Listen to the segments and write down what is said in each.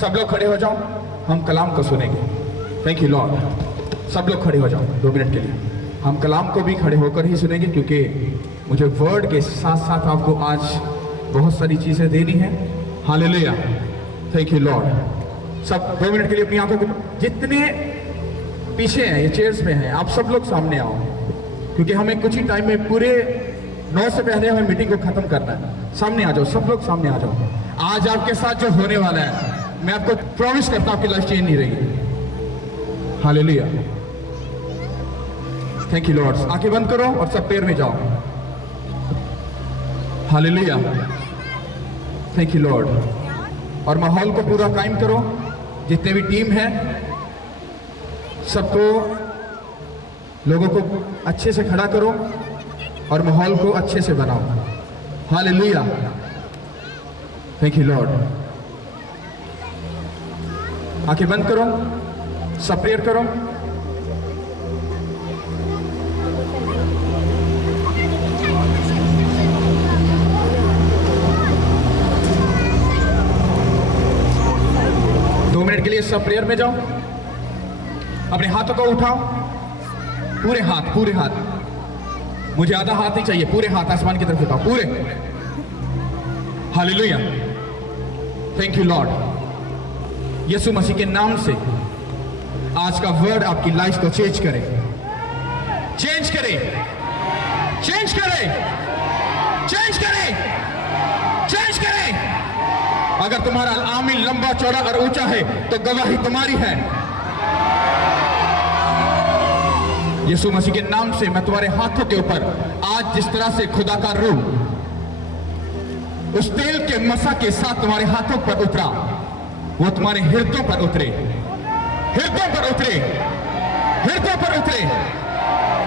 सब लोग खड़े हो जाओ, हम कलाम को सुनेंगे। Thank you Lord. सब लोग खड़े हो जाओ 2 मिनट के लिए। हम कलाम को भी खड़े होकर ही सुनेंगे, क्योंकि मुझे वर्ड के साथ साथ आपको आज बहुत सारी चीज़ें देनी है। Hallelujah, thank you Lord. सब 2 मिनट के लिए अपनी आंखों को, जितने पीछे हैं ये चेयर्स में हैं, आप सब लोग सामने आओ, क्योंकि हमें कुछ ही टाइम में पूरे 9 से पहले हमें मीटिंग को खत्म करना है। सामने आ जाओ, सब लोग सामने आ जाओ। आज आपके साथ जो होने वाला है, मैं आपको प्रॉमिस करता हूं आपकी लाइफ चेंज नहीं रहेगी। Hallelujah, thank you Lord. आंखें बंद करो और सब पैर में जाओ। Hallelujah, thank you Lord. और माहौल को पूरा कायम करो। जितने भी टीम है सबको, लोगों को अच्छे से खड़ा करो और माहौल को अच्छे से बनाओ। Hallelujah, thank you Lord. आंखें बंद करो, सब प्रेयर करो। दो मिनट के लिए सब प्रेयर में जाओ। अपने हाथों को उठाओ, पूरे हाथ, पूरे हाथ। मुझे आधा हाथ ही चाहिए, पूरे हाथ आसमान की तरफ उठाओ, पूरे। Hallelujah, thank you lord. Yeshu Masih के नाम से आज का वर्ड आपकी लाइफ को चेंज करे, चेंज करे, चेंज करे, चेंज करे, चेंज करे। अगर तुम्हारा आमीन लंबा चौड़ा और ऊंचा है तो गवाही तुम्हारी है। यीशु मसीह के नाम से मैं तुम्हारे हाथों के ऊपर आज जिस तरह से खुदा का रूह उस तेल के मसा के साथ तुम्हारे हाथों पर उतरा, वो तुम्हारे हृदयों पर उतरे, हृदयों पर उतरे, हृदयों पर उतरे,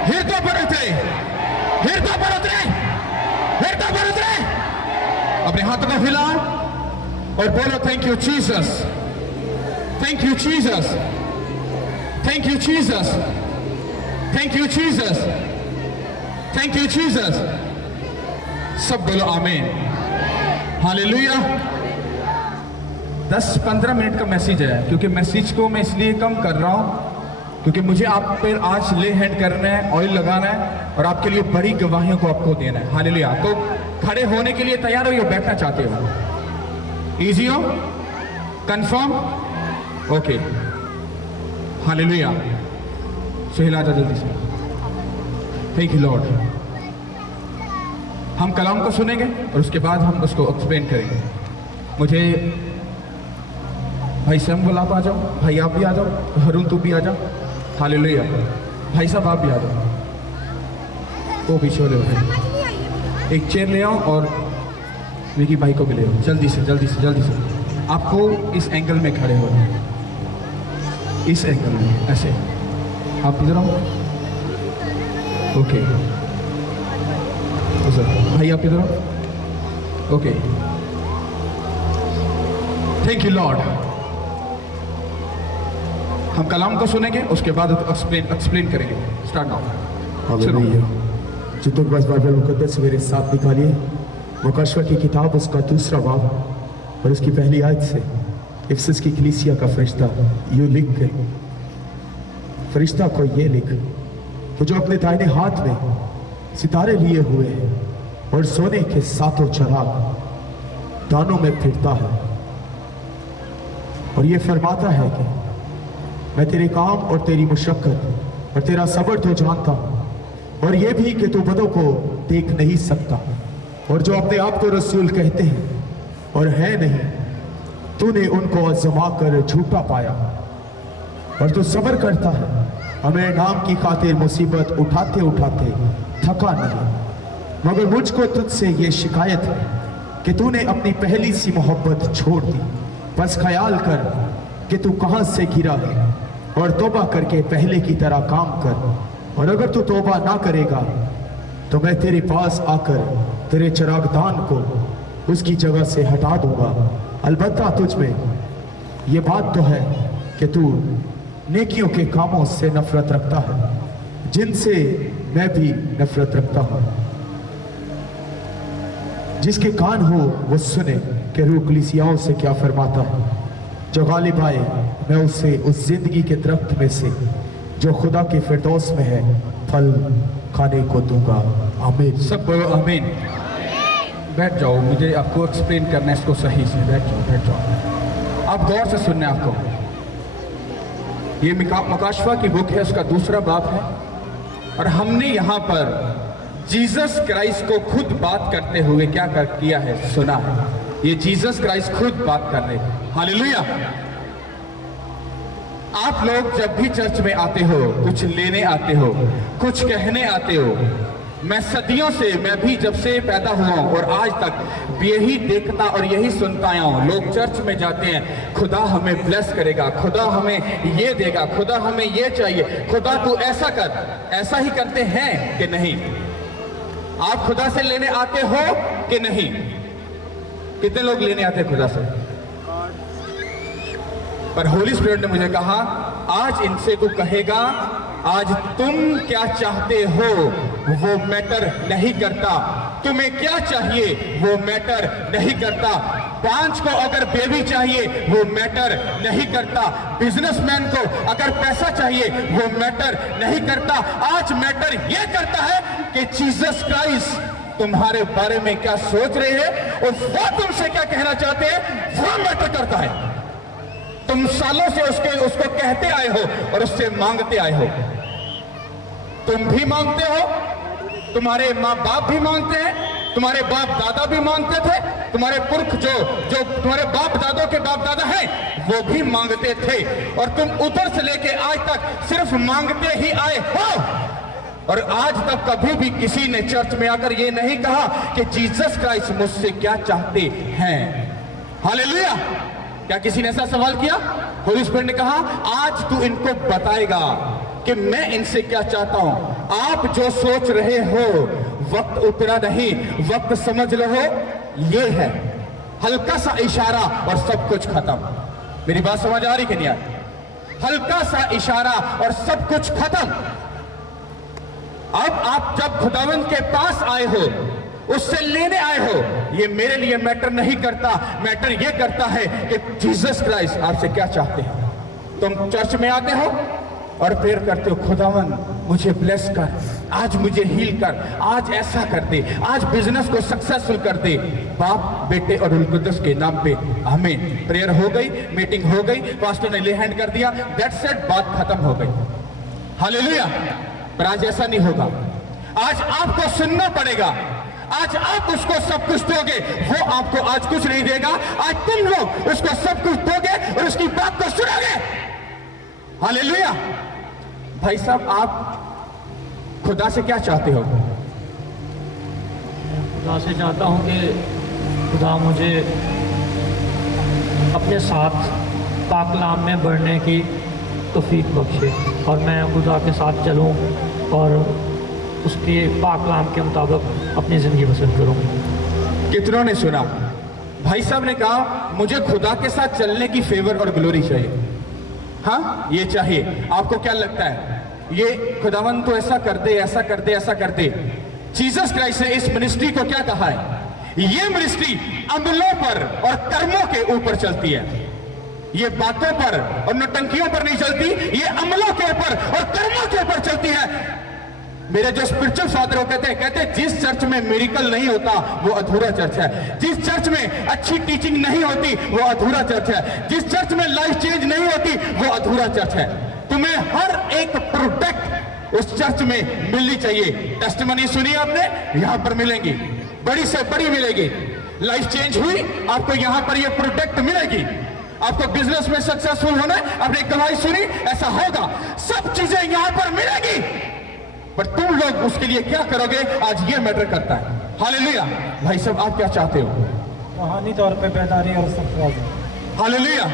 हृदयों पर उतरे, हृदयों पर उतरे, हृदयों पर उतरे। अपने हाथों को हिलाओ और बोलो thank you Jesus, thank you Jesus, thank you Jesus, thank you Jesus, thank you Jesus. सब बोलो आमीन। हालेलुया। 10-15 मिनट का मैसेज है, क्योंकि मैसेज को मैं इसलिए कम कर रहा हूं क्योंकि मुझे आप पर आज ले हैंड करना है, ऑयल लगाना है और आपके लिए बड़ी गवाहियों को आपको देना है। हालेलुया। तो खड़े होने के लिए तैयार हो या बैठना चाहते हो? इजी हो? कंफर्म? ओके। हालेलुया। सुहिला जा जल्दी से। Thank you Lord. हम कलाम को सुनेंगे और उसके बाद हम उसको एक्सप्लेन करेंगे। मुझे भाई सैम बोला आप आ जाओ, भाई आप भी आ जाओ, हरून तू भी आ जाओ। हालेलुया। भाई साहब आप भी आ जाओ, वो पीछे वाले भाई एक चेयर ले आओ और विकी भाई को भी ले आओ। जल्दी से जल्दी से जल्दी से। आपको इस एंगल में खड़े हो, इस एंगल में ऐसे। आप इधर आओ। ओके भाई आप इधर आओ। Okay, thank you Lord. हम कलाम को सुनेंगे, उसके बाद एक्सप्लेन करेंगे। Start now. हालेलुया। जो तुम बस बाइबल मुकद्दस मेरे साथ निकालिए, मुकाशवा की किताब उसका 2 बाब और उसकी पहली आयत से। इफिसस की कलीसिया का फरिश्ता यूं लिख के, फरिश्ता को ये लिख कि जो अपने दाहिने हाथ में सितारे लिए हुए हैं और सोने के 7 चिराग दानों में फिरता है और ये फरमाता है कि मैं तेरे काम और तेरी मुशक्कत और तेरा सब्र तो जानता हूं, और ये भी कि तू बदों को देख नहीं सकता, और जो अपने आप को रसूल कहते हैं और है नहीं, तूने उनको आजमा कर झूठा पाया, और तू सब्र करता है हमें नाम की खातिर मुसीबत उठाते उठाते थका नहीं। मगर मुझको तुझसे ये शिकायत है कि तूने अपनी पहली सी मोहब्बत छोड़ दी। बस ख्याल कर कि तू कहां से गिरा है और तौबा करके पहले की तरह काम कर। और अगर तू तौबा ना करेगा तो मैं तेरे पास आकर तेरे चिरागदान को उसकी जगह से हटा दूंगा। अलबत्ता तुझ में ये बात तो है कि तू नेकियों के कामों से नफरत रखता है, जिनसे मैं भी नफरत रखता हूं। जिसके कान हो वो सुने कि रूह कलीसियाओं से क्या फरमाता है। जो गालिब आए मैं उसे उस जिंदगी के दरख्त में से जो खुदा के फिरदौस में है फल खाने को दूंगा। आमीन। सब बोलो आमीन। बैठ जाओ, मुझे आपको एक्सप्लेन करना है इसको सही से। बैठ जाओ, बैठ जाओ। आप गौर से सुनने आपको, ये मुकाशवा की बुक है, उसका दूसरा बाब है, और हमने यहाँ पर जीसस क्राइस्ट को खुद बात करते हुए क्या किया है सुना है। ये जीसस क्राइस्ट खुद बात कर रहे हैं। हालेलुया। आप लोग जब भी चर्च में आते हो, कुछ लेने आते हो, कुछ कहने आते हो, मैं सदियों से, मैं भी जब से पैदा हुआ हूं और आज तक यही देखता और यही सुनता आया हूं। लोग चर्च में जाते हैं, खुदा हमें ब्लेस करेगा, खुदा हमें ये देगा, खुदा हमें ये चाहिए, खुदा तू ऐसा कर। ऐसा ही करते हैं कि नहीं? आप खुदा से लेने आते हो कि नहीं? कितने लोग लेने आते हैं खुदा से? पर होली स्पिरिट ने मुझे कहा आज इनसे तू कहेगा, आज तुम क्या चाहते हो वो मैटर नहीं करता, तुम्हें क्या चाहिए वो मैटर नहीं करता, 5 को अगर बेबी चाहिए वो मैटर नहीं करता, बिजनेसमैन को अगर पैसा चाहिए वो मैटर नहीं करता। आज मैटर ये करता है कि जीसस क्राइस्ट तुम्हारे बारे में क्या सोच रहे हैं और वो तुमसे क्या कहना चाहते हैं वो मैटर करता है। तुम सालों से उसको कहते आए हो और उससे मांगते आए हो। तुम भी मांगते हो, तुम्हारे माँ बाप भी मांगते हैं, तुम्हारे बाप दादा भी मांगते थे, तुम्हारे पुरख जो तुम्हारे बाप दादों के बाप दादा हैं वो भी मांगते थे, और तुम उधर से लेके आज तक सिर्फ मांगते ही आए हो। और आज तक कभी भी किसी ने चर्च में आकर ये नहीं कहा कि जीसस क्राइस्ट मुझसे क्या चाहते हैं। हालेलुया। क्या किसी ने ऐसा सवाल किया? होली स्पिरिट ने कहा आज तू इनको बताएगा कि मैं इनसे क्या चाहता हूं। आप जो सोच रहे हो वक्त उतरा नहीं, वक्त समझ लो ये है, हल्का सा इशारा और सब कुछ खत्म। मेरी बात समझ आ रही कि नहीं आ रही? हल्का सा इशारा और सब कुछ खत्म। अब आप जब खुदावंद के पास आए हो, उससे लेने आए हो, ये मेरे लिए मैटर नहीं करता, मैटर ये करता है कि जीसस क्राइस्ट आपसे क्या चाहते हैं। तुम चर्च में आते हो और प्रेयर करते हो, खुदावन मुझे ब्लेस कर, आज मुझे हील कर, आज ऐसा कर दे, आज बिजनेस को सक्सेसफुल कर दे। बाप, बेटे और रूह कुद्दुस के नाम पे आमीन। प्रेयर हो गई, मीटिंग हो गई, पास्टर ने ले हैंड कर दिया, दैट्स इट, बात खत्म हो गई। हालेलुया। पर आज ऐसा नहीं होगा। आज आपको सुनना पड़ेगा। आज आप उसको सब कुछ दोगे, वो आपको आज कुछ नहीं देगा। आज तुम लोग उसको सब कुछ दोगे और उसकी बात को सुनोगे। हालेलुया। भाई साहब, आप खुदा से क्या चाहते हो? खुदा से चाहता हूँ कि खुदा मुझे अपने साथ पाक कलाम में बढ़ने की तौफीक बख्शे और मैं खुदा के साथ चलूँ और उसके पाक कलाम के मुताबिक अपनी ज़िंदगी बसर करूँ। कितनों ने सुना? भाई साहब ने कहा मुझे खुदा के साथ चलने की फेवर और ग्लोरी चाहिए। हाँ, ये चाहिए। आपको क्या लगता है? ये खुदावन तो ऐसा कर दे, ऐसा कर दे, ऐसा कर दे। जीसस क्राइस्ट ने इस मिनिस्ट्री को क्या कहा है? ये मिनिस्ट्री अमलों पर और कर्मों के ऊपर चलती है। ये बातों पर और नौटंकियों पर नहीं चलती, ये अमलों के ऊपर और कर्मों के ऊपर चलती है। मेरे जो स्पिरिचुअल फादर हो कहते हैं जिस चर्च में मिरेकल नहीं होता वो अधूरा चर्च है। जिस चर्च में अच्छी टीचिंग नहीं होती वो अधूरा चर्च है। जिस चर्च में लाइफ चेंज नहीं होती वो अधूरा चर्च है। तुम्हें हर एक प्रोडक्ट उस चर्च में मिलनी चाहिए। टेस्टिमनी सुनी आपने, यहां पर मिलेंगी, बड़ी से बड़ी मिलेगी। लाइफ चेंज हुई, आपको यहां पर ये प्रोडक्ट मिलेगी। आपको बिजनेस में सक्सेसफुल होना है, आपने गवाही सुनी, ऐसा होगा। सब चीजें यहां पर मिलेगी, पर तुम लोग उसके लिए क्या करोगे आज ये मैटर करता है। हालेलुया। भाई साहब, आप क्या चाहते हो? रूहानी तौर पे बेदारी और सफाई। हालेलुया।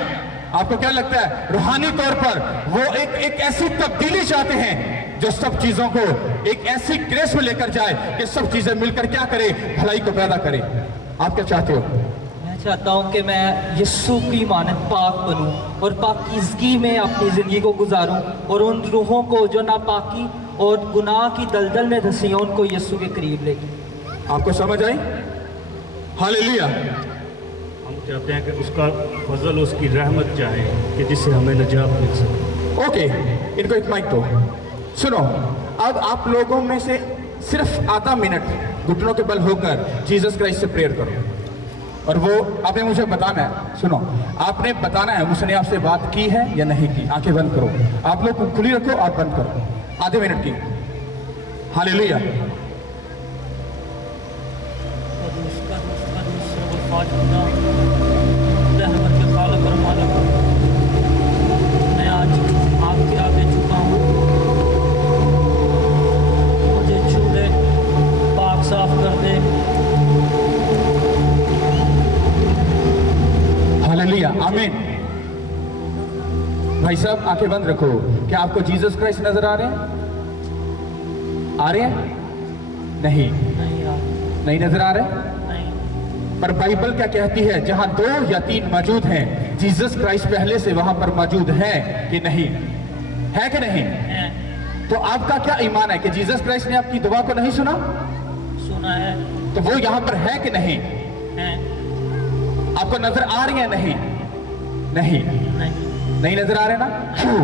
आपको क्या लगता है? रूहानी तौर पर वो एक ऐसी तब्दीली चाहते हैं जो सब चीजों को एक ऐसी ग्रेस में लेकर जाए कि सब चीजें मिलकर क्या करे, भलाई को पैदा करे। आप क्या चाहते हो? मैं चाहता हूँ कि मैं यीशु की मानद पाक बनूं और पाकीज़गी में अपनी ज़िंदगी को गुजारूं और उन रूहों को जो नापाकी और गुनाह की दलदल में धसी हैं उनको यीशु के करीब ले। आपको समझ आई? हालेलुया। हम चाहते हैं कि उसका फजल, उसकी रहमत चाहे कि जिससे हमें निजात मिल सके। ओके, इनको एक माइक दो। सुनो, अब आप लोगों में से सिर्फ आधा मिनट घुटनों के बल होकर जीसस क्राइस्ट से प्रेयर करो, और वो आपने मुझे बताना है। सुनो, आपने बताना है उसने आपसे बात की है या नहीं की। आंखें बंद करो, आप लोग खुली रखो और बंद करो, आधे मिनट की। हालेलुया। मैं आज आपके आगे झुका हूँ, मुझे छू दे, पाक साफ कर दे। हालेलुया, आमीन। भाई साहब आंखें बंद रखो। क्या आपको जीसस क्राइस्ट नजर आ रहे हैं? आ रहे हैं? नहीं, नहीं यार, नहीं नजर आ रहे? नहीं। पर बाइबल क्या कहती है? जहां 2 या 3 मौजूद हैं, जीसस क्राइस्ट पहले से वहां पर मौजूद है कि नहीं? है कि नहीं? है, तो आपका क्या ईमान है कि जीसस क्राइस्ट ने आपकी दुआ को नहीं सुना? सुना है। तो वो यहां पर है कि नहीं? है, आपको नजर आ रही है? नहीं, नहीं, नहीं। नहीं नजर आ रहे ना? क्यों?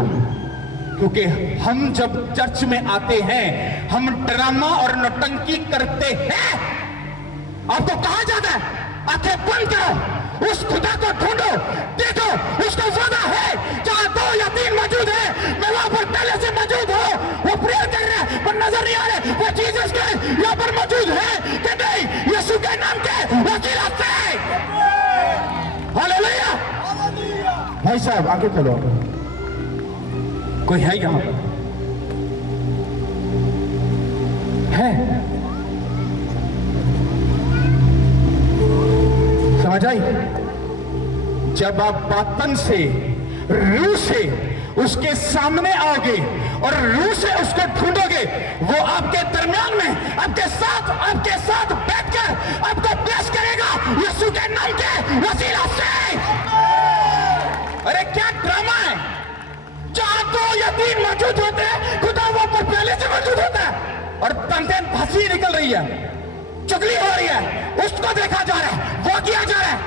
क्योंकि हम जब चर्च में आते हैं, हम ड्रामा और नौटंकी करते हैं। आपको कहा जाता है आंखें बंद करो, उस खुदा को ढूंढो, देखो उसका वादा है जहां 2 या 3 मौजूद है, मैं वहां पर पहले से मौजूद हूं। वो प्रेयर कर रहे हैं पर नजर नहीं आ रहे, वो जीसस के यहां पर मौजूद है कि नहीं? यीशु के नाम के वसीला से। हालेलुया। भाई साहब आगे खोलो, कोई है यहां पर? है? समझ आई? जब आप बातन से, रूह से उसके सामने आओगे और रूह से उसको ढूंढोगे, वो आपके दरमियान में आपके साथ बैठकर आपको ब्लेस करेगा यीशु के नाम के वसीला से। अरे क्या ड्रामा है? जहां 2 या 3 मौजूद होते हैं, खुदा वहां पर पहले से मौजूद होता है, और तनतेन फांसी निकल रही है, चुगली हो रही है, उसको देखा जा रहा है, वो किया जा रहा है।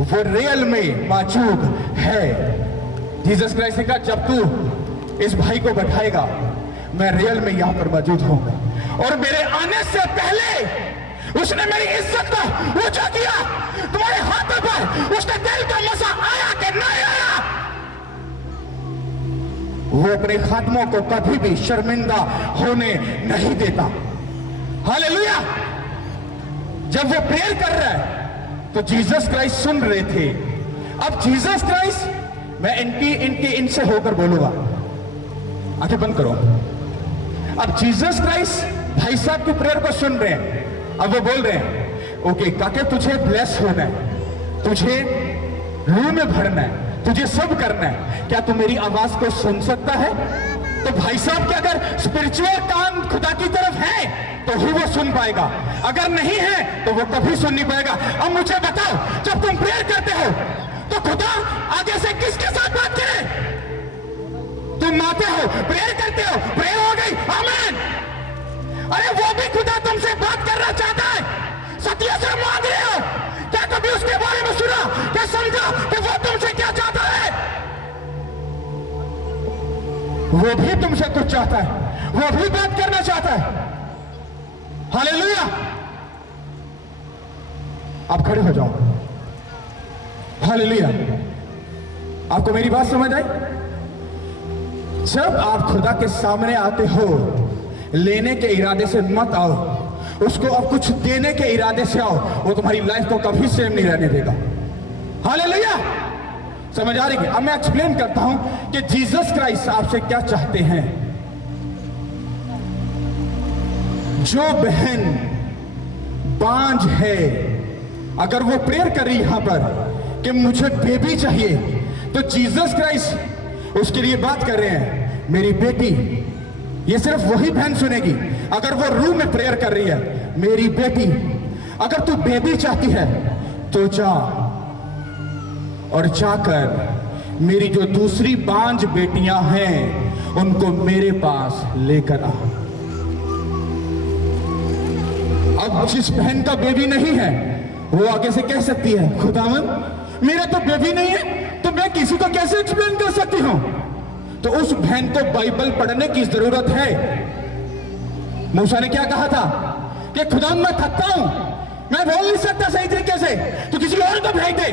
वो रियल में मौजूद है। जीसस क्राइस्ट ने कहा जब तू इस भाई को बैठाएगा, मैं रियल में यहां पर मौजूद होऊंगा, और मेरे आने से पहले उसने मेरी इज्जत को ऊंचा किया। तुम्हारे हाथों पर उसके दिल का मसा आया कि नहीं आया? वो अपने खात्मों को कभी भी शर्मिंदा होने नहीं देता। हालेलुया। जब वो प्रेयर कर रहा है तो जीसस क्राइस्ट सुन रहे थे। अब जीसस क्राइस्ट, मैं इनसे होकर बोलूंगा, आंखें बंद करो। अब जीसस क्राइस्ट भाई साहब की प्रेयर को सुन रहे हैं। अब वो बोल रहे हैं, ओके काके तुझे ब्लेस होना है, तुझे रूह में भरना है, तुझे सब करना है, क्या तू मेरी आवाज को सुन सकता है? तो भाई साहब के अगर स्पिरिचुअल कान खुदा की तरफ है तो ही वो सुन पाएगा, अगर नहीं है तो वो कभी सुन नहीं पाएगा। अब मुझे बताओ, जब तुम प्रेयर करते हो तो खुदा आगे से किसके साथ बात करे? तुम आते हो, प्रेयर करते हो, प्रेयर हो गई, आमीन। अरे वो भी खुदा तुमसे बात करना चाहता है, सत्य से मांग रहे हो। क्या कभी उसके बारे में सुना, क्या समझा कि वो तुमसे क्या चाहता है? वो भी तुमसे कुछ चाहता है, वो भी बात करना चाहता है। हालेलुया। आप खड़े हो जाओ। हालेलुया। आपको मेरी बात समझ आई? जब आप खुदा के सामने आते हो, लेने के इरादे से मत आओ, उसको अब कुछ देने के इरादे से आओ, वो तुम्हारी लाइफ को कभी सेम नहीं रहने देगा। हालेलुया। समझ आ रही है? अब मैं एक्सप्लेन करता हूं कि जीसस क्राइस्ट आपसे क्या चाहते हैं। जो बहन बांझ है, अगर वो प्रेयर कर रही यहां पर कि मुझे बेबी चाहिए, तो जीसस क्राइस्ट उसके लिए बात कर रहे हैं, मेरी बेटी। ये सिर्फ वही बहन सुनेगी अगर वो रूह में प्रेयर कर रही है, मेरी बेटी अगर तू बेबी चाहती है तो जा, और जाकर मेरी जो दूसरी बांझ बेटियां हैं उनको मेरे पास लेकर आ। अब जिस बहन का बेबी नहीं है वो आगे से कह सकती है, खुदावन मेरा तो बेबी नहीं है, तो मैं किसी को कैसे एक्सप्लेन कर सकती हूं? तो उस बहन को बाइबल पढ़ने की जरूरत है। मूसा ने क्या कहा था कि खुदावन मैं थकता हूं, मैं बोल नहीं सकता सही तरीके से, तो किसी और को भेज दे।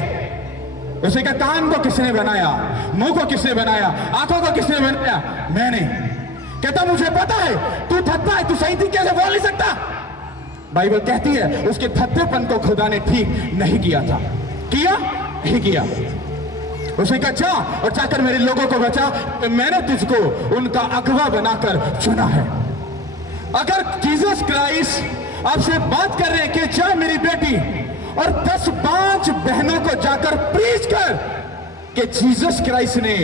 उसे कहा कान को किसने बनाया, मुंह को किसने बनाया, आंखों को किसने बनाया? मैंने। कहता मुझे पता है तू थकता है, तू सही तरीके से बोल नहीं सकता। बाइबल कहती है उसके थकतेपन को खुदा ने ठीक नहीं किया था। किया नहीं किया। उसे कहा जा और जाकर मेरे लोगों को बचा, तो मैंने तुझको उनका अगवा बनाकर चुना है। अगर जीसस क्राइस्ट आपसे बात कर रहे हैं कि जा मेरी बेटी और 10 बहनों को जाकर प्रीच कर कि जीसस क्राइस्ट ने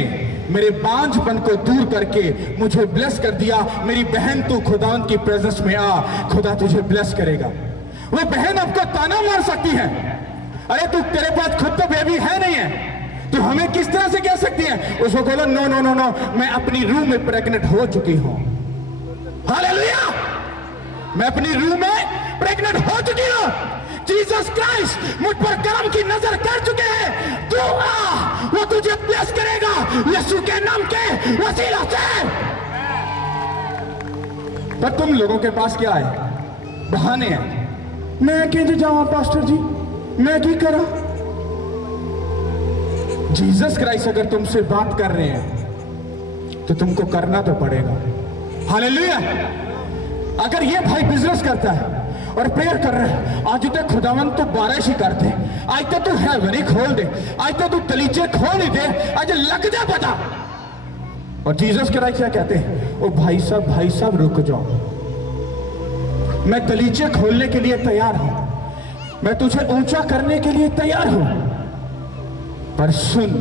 मेरे बांझपन को दूर करके मुझे ब्लेस कर दिया, मेरी बहन तू खुदावंद की प्रेजेंस में आ, खुदा तुझे ब्लेस करेगा। वो बहन आपको ताना मार सकती है, अरे तू तेरे पास खुद तो बेबी है नहीं है, तू हमें किस तरह से कह सकती है? उसको बोलो नो नो नो नो, मैं अपनी रूह में प्रेग्नेंट हो चुकी हूं। हालेलुया, मैं अपनी रूह में प्रेग्नेंट हो चुकी हूं। जीसस क्राइस्ट मुझ पर करम की नजर कर चुके हैं। तू आ, वो तुझे ब्लेस करेगा यीशु के नाम के वसीला से। पर तुम लोगों के पास क्या है? बहाने हैं। मैं कैसे जाऊं पास्टर जी, मैं की करा? जीसस क्राइस्ट अगर तुमसे बात कर रहे हैं तो तुमको करना तो पड़ेगा। हालेलुया। अगर ये भाई बिजनेस करता है और प्रेयर कर रहे हैं, आज तो खुदावंद तो बारिश ही करते, आज तो तू हेवन ही खोल दे, आज तो तू दलीचे खोल ही दे, आज लग जा पता। और जीसस क्राइस्ट क्या कहते हैं? ओ भाई साहब रुक जाओ, मैं दलीचे खोलने के लिए तैयार हूं, मैं तुझे ऊंचा करने के लिए तैयार हूं, पर सुन,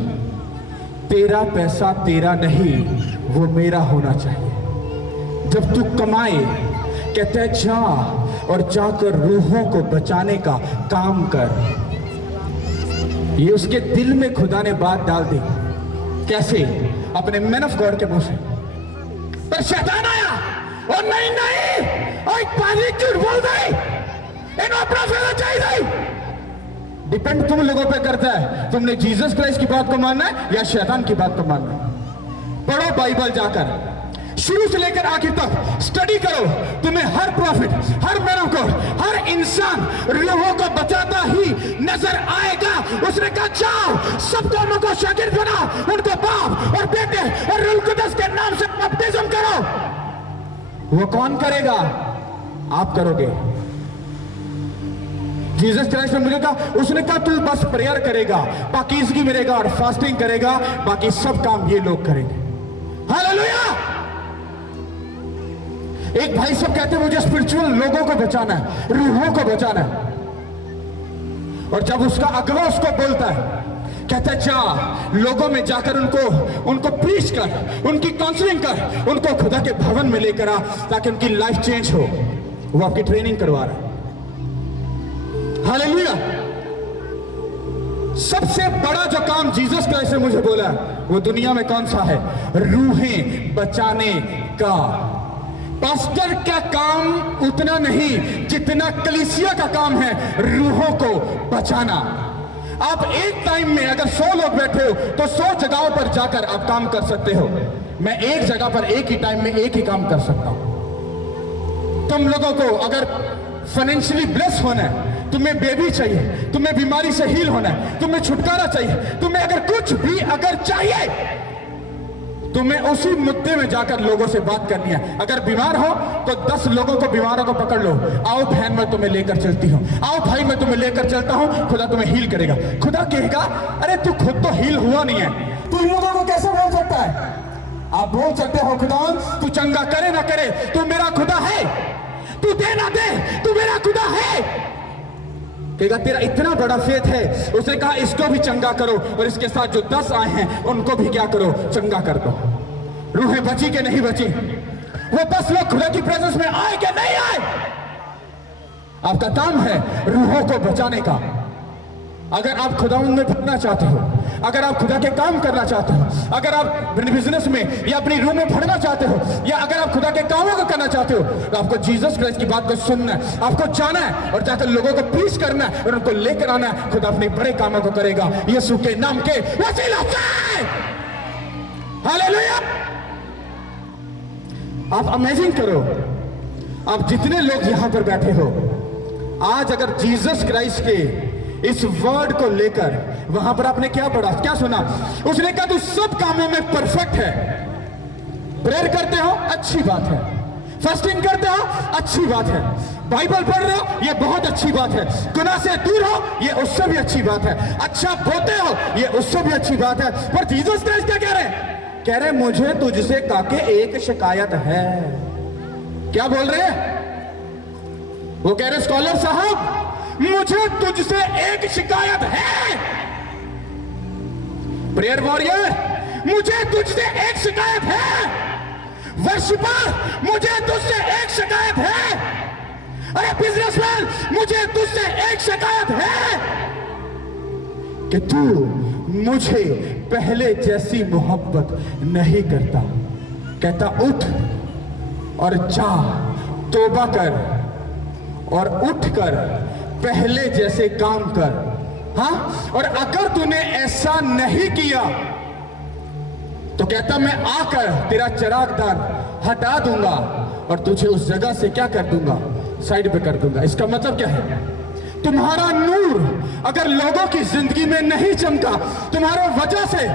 तेरा पैसा तेरा नहीं, वो मेरा होना चाहिए। जब तू कमाए, कहते जा और जाकर रूहों को बचाने का काम कर। ये उसके दिल में खुदा ने बात डाल दी। कैसे? अपने मैन ऑफ गॉड के मुंह से। पर शैतान आया और नहीं और पानी झूठ बोल दे, इन्हें अपना फायदा चाहिए। डिपेंड तुम लोगों पे करता है, तुमने जीसस क्राइस्ट की बात को मानना है या शैतान की बात को मानना है। पढ़ो बाइबल, जाकर शुरू से लेकर आखिर तक स्टडी करो, तुम्हें हर प्रॉफिट, हर मैन ऑफ गॉड, हर इंसान रूहों को बचाता ही नजर आएगा। उसने कहा जाओ सब कौमों को शागिर्द बनाओ, उनको बाप और बेटे और रूह कुदस के नाम से बपतिस्म करो। वो कौन करेगा? आप करोगे। जीसस क्राइस्ट ने मुझे कहा, उसने कहा तू बस प्रेयर करेगा, पाकीज़गी मिलेगा और फास्टिंग करेगा, बाकी सब काम ये लोग करेंगे। हालेलुया। एक भाई सब कहते हैं मुझे स्पिरिचुअल लोगों को बचाना है, रूहों को बचाना है। और जब उसका अगवा उसको बोलता है, कहता है जा लोगों में जाकर उनको प्रीच कर, उनकी काउंसलिंग कर, उनको खुदा के भवन में लेकर आ ताकि उनकी लाइफ चेंज हो। वो आपकी ट्रेनिंग करवा रहा है। हालेलुया। सबसे बड़ा जो काम जीसस क्राइस्ट ने मुझे बोला वो दुनिया में कौन सा है? रूहें बचाने का। पास्टर का काम उतना नहीं जितना कलीसिया का काम है रूहों को बचाना। आप एक टाइम में अगर 100 लोग बैठे हो तो 100 जगहों पर जाकर आप काम कर सकते हो। मैं एक जगह पर एक ही टाइम में एक ही काम कर सकता हूं। तुम लोगों को अगर फाइनेंशियली ब्लेस होना है, तुम्हें बेबी चाहिए, तुम्हें बीमारी से हील होना है, तुम्हें छुटकारा चाहिए, तुम्हें अगर कुछ भी अगर चाहिए, तुम्हें उसी मुद्दे में जाकर लोगों से बात करनी है। अगर बीमार हो तो 10 लोगों को, बीमारों को पकड़ लो, आओ बहन मैं तुम्हें लेकर चलती हूँ, आओ भाई मैं तुम्हें लेकर चलता हूँ, खुदा तुम्हें हील करेगा। खुदा कहेगा अरे तू खुद तो हील हुआ नहीं है, तू इन लोगों को कैसे बोल सकता है? आप बोल सकते हो खुदा तू चंगा करे ना करे, तू मेरा खुदा है, तू दे ना दे, तू मेरा खुदा है। कहेगा तेरा इतना बड़ा फेथ है। उसने कहा इसको भी चंगा करो और इसके साथ जो 10 आए हैं उनको भी क्या करो? चंगा कर दो। रूहें बची के नहीं बची? वो 10 लोग खुदा की प्रेजेंस में आए कि नहीं आए? आपका काम है रूहों को बचाने का। अगर आप खुदावंद में पढ़ना चाहते हो, अगर आप खुदा के काम करना चाहते हो, अगर आप बिजनेस में या अपनी रूम में पढ़ना चाहते हो, या अगर आप खुदा के कामों को करना चाहते हो, तो आपको जीसस क्राइस्ट की बात को सुनना है, आपको जाना है और जाकर लोगों को प्रीच करना है और उनको लेकर आना है। खुदा अपने बड़े कामों को करेगा यीशु के नाम के वसीला से। हालेलुया। आप अमेजिंग करो, आप जितने लोग यहां पर बैठे हो, आज अगर जीसस क्राइस्ट के इस वर्ड को लेकर वहां पर आपने क्या पढ़ा, क्या सुना? उसने कहा तू सब कामों में परफेक्ट है। प्रेयर करते हो, अच्छी बात है। फास्टिंग करते हो, अच्छी बात है। बाइबल पढ़ रहे हो, ये बहुत अच्छी बात है। गुनाह से दूर हो, ये उससे भी अच्छी बात है। अच्छा बोलते हो, ये उससे भी अच्छी बात है। पर जीसस क्राइस्ट क्या कह रहे हैं? कह रहे मुझे तुझसे काके एक शिकायत है। क्या बोल रहे हैं वो? कह रहे स्कॉलर साहब, मुझे तुझसे एक शिकायत है। प्रेयर वॉरियर, मुझे तुझसे एक शिकायत है। वर्शिपर, मुझे तुझसे एक शिकायत है। अरे बिजनेसमैन, मुझे तुझसे एक शिकायत है कि तू मुझे पहले जैसी मोहब्बत नहीं करता। कहता उठ और जा, तौबा कर और उठकर पहले जैसे काम कर। हाँ, और अगर तूने ऐसा नहीं किया तो कहता मैं आकर तेरा चिरागदान हटा दूंगा और तुझे उस जगह से क्या कर दूंगा? साइड पे कर दूंगा। इसका मतलब क्या है? तुम्हारा नूर अगर लोगों की जिंदगी में नहीं चमका, तुम्हारे वजह से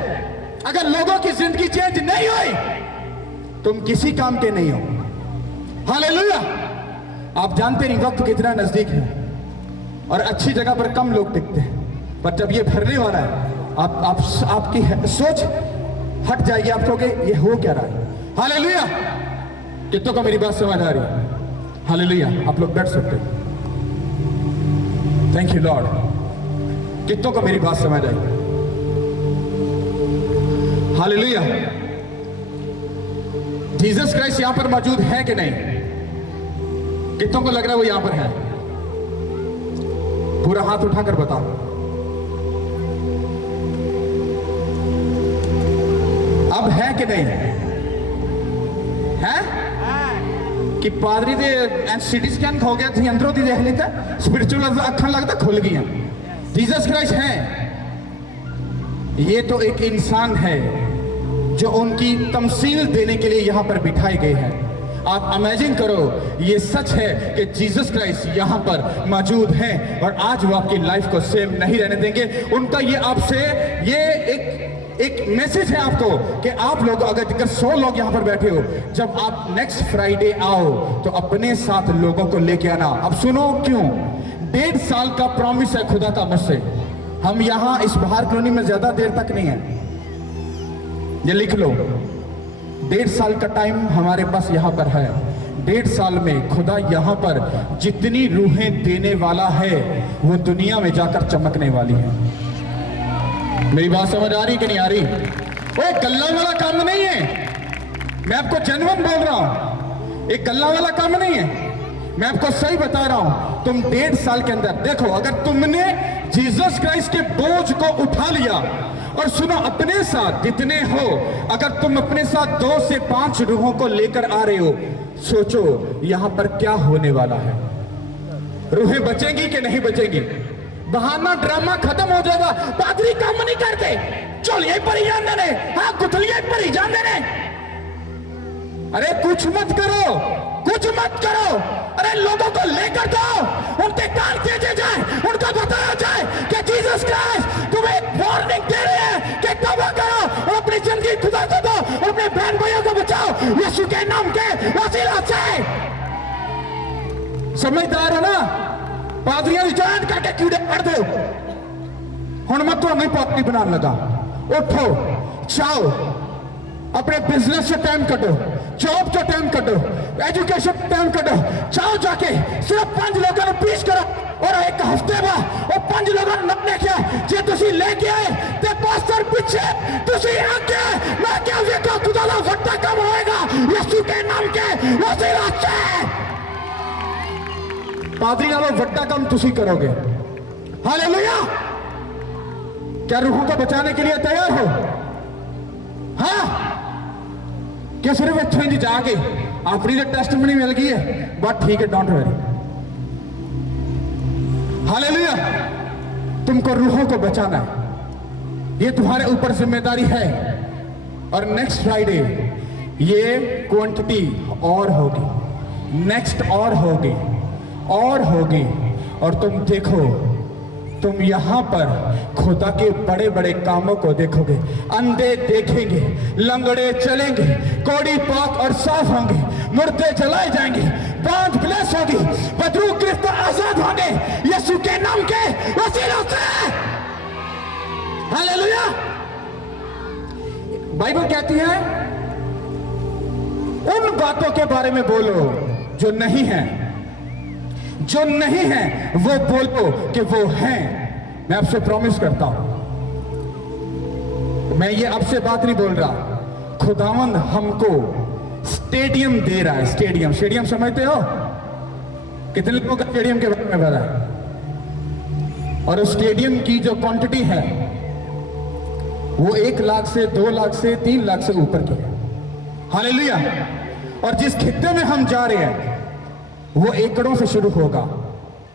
अगर लोगों की जिंदगी चेंज नहीं हुई, तुम किसी काम के नहीं हो। हालेलुया। आप जानते नहीं वक्त कितना नजदीक है और अच्छी जगह पर कम लोग टिकते हैं, पर जब ये भरने वाला है, आपकी सोच हट जाएगी। आप कहोगे ये हो क्या रहा है? हालेलुया। कितनों को मेरी बात समझ आ रही है? हालेलुया। आप लोग बैठ सकते हैं। Thank you Lord. कितनों को मेरी बात समझ आई? हालेलुया। जीसस क्राइस्ट यहां पर मौजूद है कि नहीं? कितनों को लग रहा है वो यहां पर है? पूरा हाथ उठाकर बताओ। अब है कि नहीं है? कि पादरी दे सीटी स्कैन हो गया थी, अंदरों दी देख लेता, स्पिरिचुअल अखन लगता खुल गई। जीसस क्राइस्ट है। ये तो एक इंसान है जो उनकी तमसील देने के लिए यहां पर बिठाए गए हैं। आप इमेजिन करो, ये सच है कि जीसस क्राइस्ट यहाँ पर मौजूद हैं और आज वो आपकी लाइफ को सेम नहीं रहने देंगे। उनका ये आपसे ये एक मैसेज है आपको कि आप लोग अगर 100 लोग यहाँ पर बैठे हो, जब आप नेक्स्ट फ्राइडे आओ तो अपने साथ लोगों को लेके आना। अब सुनो क्यों? 1.5 साल का प्रॉमिस है खुदा का मुझसे। हम यहाँ इस बाहर कॉलोनी में ज्यादा देर तक नहीं है, ये लिख लो। 1.5 साल का टाइम हमारे पास यहाँ पर है। 1.5 साल में खुदा यहाँ पर जितनी रूहें देने वाला है वो दुनिया में जाकर चमकने वाली है। मेरी बात समझ आ रही कि नहीं आ रही? वो गल्ला वाला काम नहीं है, मैं आपको जेन्युइन बोल रहा हूं। एक गल्ला वाला काम नहीं है, मैं आपको सही बता रहा हूं। तुम 1.5 साल के अंदर देखो, अगर तुमने जीसस क्राइस्ट के बोझ को उठा लिया, और सुनो अपने साथ जितने हो, अगर तुम अपने साथ 2 से 5 रूहों को लेकर आ रहे हो, सोचो यहां पर क्या होने वाला है। रूहें बचेंगी कि नहीं बचेंगी? बहाना ड्रामा खत्म हो जाएगा। पादरी काम नहीं करते, चल यहीं पर ही जान देने, हाँ गुथलिए पर ही जान देने। अरे कुछ मत करो, कुछ मत करो। अरे लोगों को लेकर दो, उनके कान खींचे जाए, उनको बताया जाए कि जीसस क्राइस्ट तुम्हें एक वार्निंग दे रहे हैं कि तौबा करो और अपनी जिंदगी खुदा को दो और अपने बहन भाइयों को बचाओ यीशु के नाम के वसीला से। समझदार हो ना? पादरियां ज्वाइन करके कीड़े पड़ दो। हुण मैं तो नहीं पादरी बनाने लगा। उठो, जाओ, अपने बिजनेस से टाइम कटो, जॉब से टाइम कटो, एजुकेशन टाइम कटो, जाओ जाके सिर्फ 5 लोगों को पीस करो और एक हफ्ते बाद वो 5 लोगों ने नपने क्या जे तुसी लेके आए ते पास्टर पीछे तुसी आके मैं क्या देखो खुदा दा वड्डा काम होएगा यीशु के नाम के वसीला से। पादरी नालों वड्डा काम तुसी करोगे। हालेलुया। क्या रूहों को बचाने के लिए तैयार हो? हाँ, क्या सिर्फ इतने ही जाके अपनी जो टेस्टमनी मिल गई है, बट ठीक है, डोंट वरी। हालेलुया। तुमको रूहों को बचाना है, ये तुम्हारे ऊपर जिम्मेदारी है। और नेक्स्ट फ्राइडे ये क्वांटिटी और होगी, नेक्स्ट और होगी, और होगी। और तुम देखो, तुम यहां पर खुदा के बड़े बड़े कामों को देखोगे। अंधे देखेंगे, लंगड़े चलेंगे, कोड़ी पाक और साफ होंगे, मुर्दे जलाए जाएंगे, बांध ब्लेस होगी, बदरू गिरफ्तार आजाद होंगे यीशु के नाम के वसीले से। हालेलुया। बाइबल कहती है उन बातों के बारे में बोलो जो नहीं है, जो नहीं है वो बोलो कि वो हैं। मैं आपसे प्रॉमिस करता हूं, मैं ये आपसे बात नहीं बोल रहा, खुदावंद हमको स्टेडियम दे रहा है। स्टेडियम, स्टेडियम समझते हो? कितने लोगों का स्टेडियम के बारे में पता है? और उस स्टेडियम की जो क्वांटिटी है वो 1 लाख से 2 लाख से 3 लाख से ऊपर की है। हालेलुया। और जिस खित्ते में हम जा रहे हैं वो एकड़ों से शुरू होगा,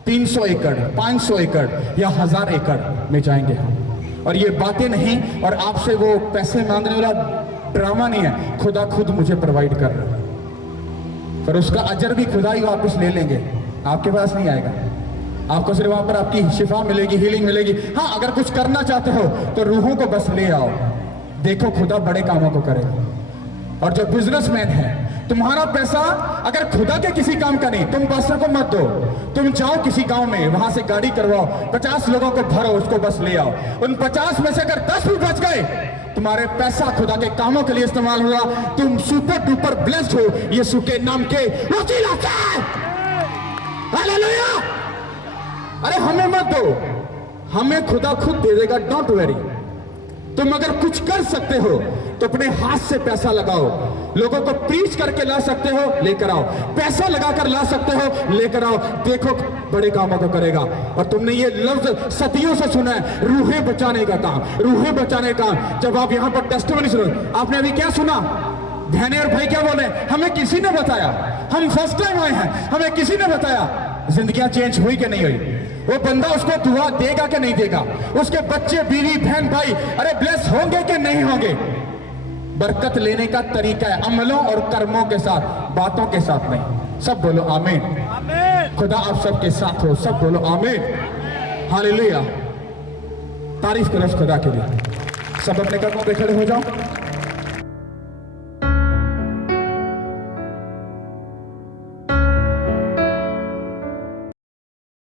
300 एकड़, 500 एकड़ या 1000 एकड़ में जाएंगे हम। और ये बातें नहीं और आपसे वो पैसे मांगने वाला ड्रामा नहीं है, खुदा खुद मुझे प्रोवाइड कर रहा है। पर उसका अजर भी खुदा ही वापस ले लेंगे, आपके पास नहीं आएगा। आपको सिर्फ वहां पर आपकी शिफा मिलेगी, हीलिंग मिलेगी। हाँ, अगर कुछ करना चाहते हो तो रूहों को बस ले आओ, देखो खुदा बड़े कामों को करेगा। और जो बिजनेसमैन है, तुम्हारा पैसा अगर खुदा के किसी काम का नहीं, तुम पास्टर को मत दो, तुम जाओ किसी गांव में, वहां से गाड़ी करवाओ, 50 लोगों को भरो, उसको बस ले आओ। उन 50 में से अगर 10 भी बच गए, तुम्हारे पैसा खुदा के कामों के लिए इस्तेमाल हुआ, तुम सुपर डुपर ब्लेस्ड हो यीशु के नाम के वसीले से। हालेलुया। अरे हमें मत दो, हमें खुदा खुद दे देगा, डोंट वरी। तुम अगर कुछ कर सकते हो तो अपने हाथ से पैसा लगाओ, लोगों को प्रीच करके ला सकते हो, लेकर आओ, पैसा लगाकर ला सकते हो, लेकर आओ, देखो बड़े कामों को करेगा। और तुमने ये लफ्ज सदियों से सुना है, रूहें बचाने का काम, रूहें बचाने का काम। जब आप यहां पर टेस्टिमनी सुनो, आपने अभी क्या सुना? बहने और भाई क्या बोले? हमें किसी ने बताया, हम फर्स्ट टाइम आए हैं, हमें किसी ने बताया। जिंदगियां चेंज हुई कि नहीं हुई? वो बंदा उसको दुआ देगा कि नहीं देगा? उसके बच्चे, बीवी, बहन, भाई अरे ब्लेस होंगे कि नहीं होंगे? बरकत लेने का तरीका है अमलों और कर्मों के साथ, बातों के साथ नहीं। सब बोलो आमीन। खुदा आप सबके साथ हो, सब बोलो आमीन। हालेलुया। तारीफ करो खुदा के लिए। सब अपने कर्मों पे खड़े हो जाओ।